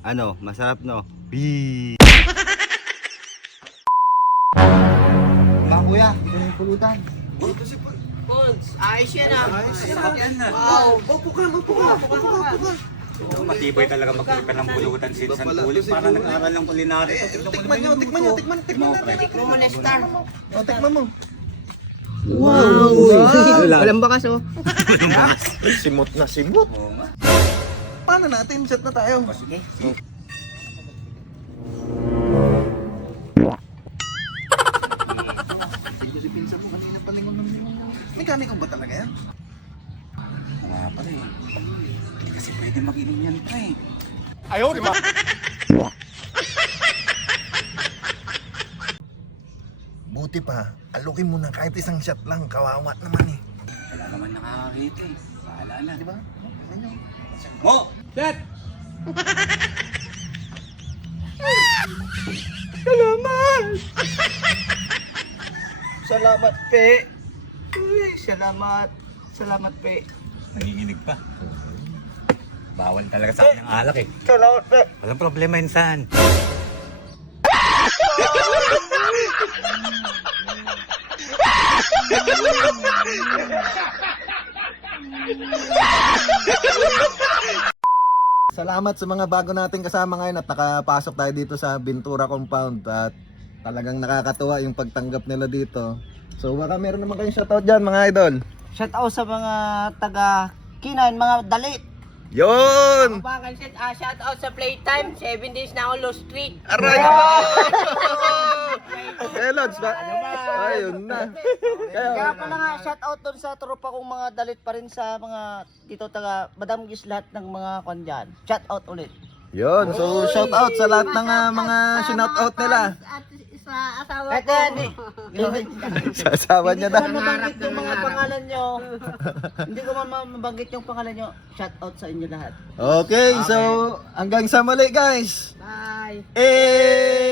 Ano, masarap no? Bee! Mga kuya, ito yung pulutan. Ito si Pons. Ayos yan ah. Sarap yan na. Wow. Upo ka. Matibay talaga magkalipan ng pulutan si San Pulis. Para nag-aaral ng kulinary. Tikman nyo. Tikman natin. Tikman mo na star. O, tikman mo. Wow. Walang bakas oh. Simot na simot. Paano natin? Set na tayo. Sige. Si Pinsa mo kanina palingon ng mekaniko ba talaga yan? Nga pala eh. Hindi kasi pwede mag-inom yan pa eh. Ayaw, di ba? Buti pa, alukin mo na kahit isang shot lang, kawawa naman eh. Wala naman nakakakita eh. Bahala na. Di ba? Ano? Mo! Set! Salamat. Salamat pe. Uy, salamat. Salamat pe. Nanginginig pa. Bawal talaga sa akin ang alak eh. Salamat pe. Walang problema insan. Salamat sa mga bago nating kasama ngayon at nakapasok tayo dito sa Ventura Compound at talagang nakakatuwa yung pagtanggap nila dito. So baka meron naman kayong shoutout dyan mga idol. Shout out sa mga taga Kinain, mga dalit. Yun! Bakal shout out sa Playtime. 7 days na ako lost street. Aray! Eh, Lods, ba? Ayun na. Kaya pala nga, shout out doon sa tropa kong mga dalit pa rin sa mga dito taga Madam Gis lahat ng mga kwan dyan. Shout out ulit. Yun, so shout out sa lahat ng mga shinout out nila. At sa asawa Ito, hindi. Sa asawa niya na. Hindi ko man mabanggit yung mga pangalan nyo. Hindi ko man mabanggit yung pangalan nyo. Shout out sa inyo lahat. Okay, so hanggang sa muli guys. Bye. Eh!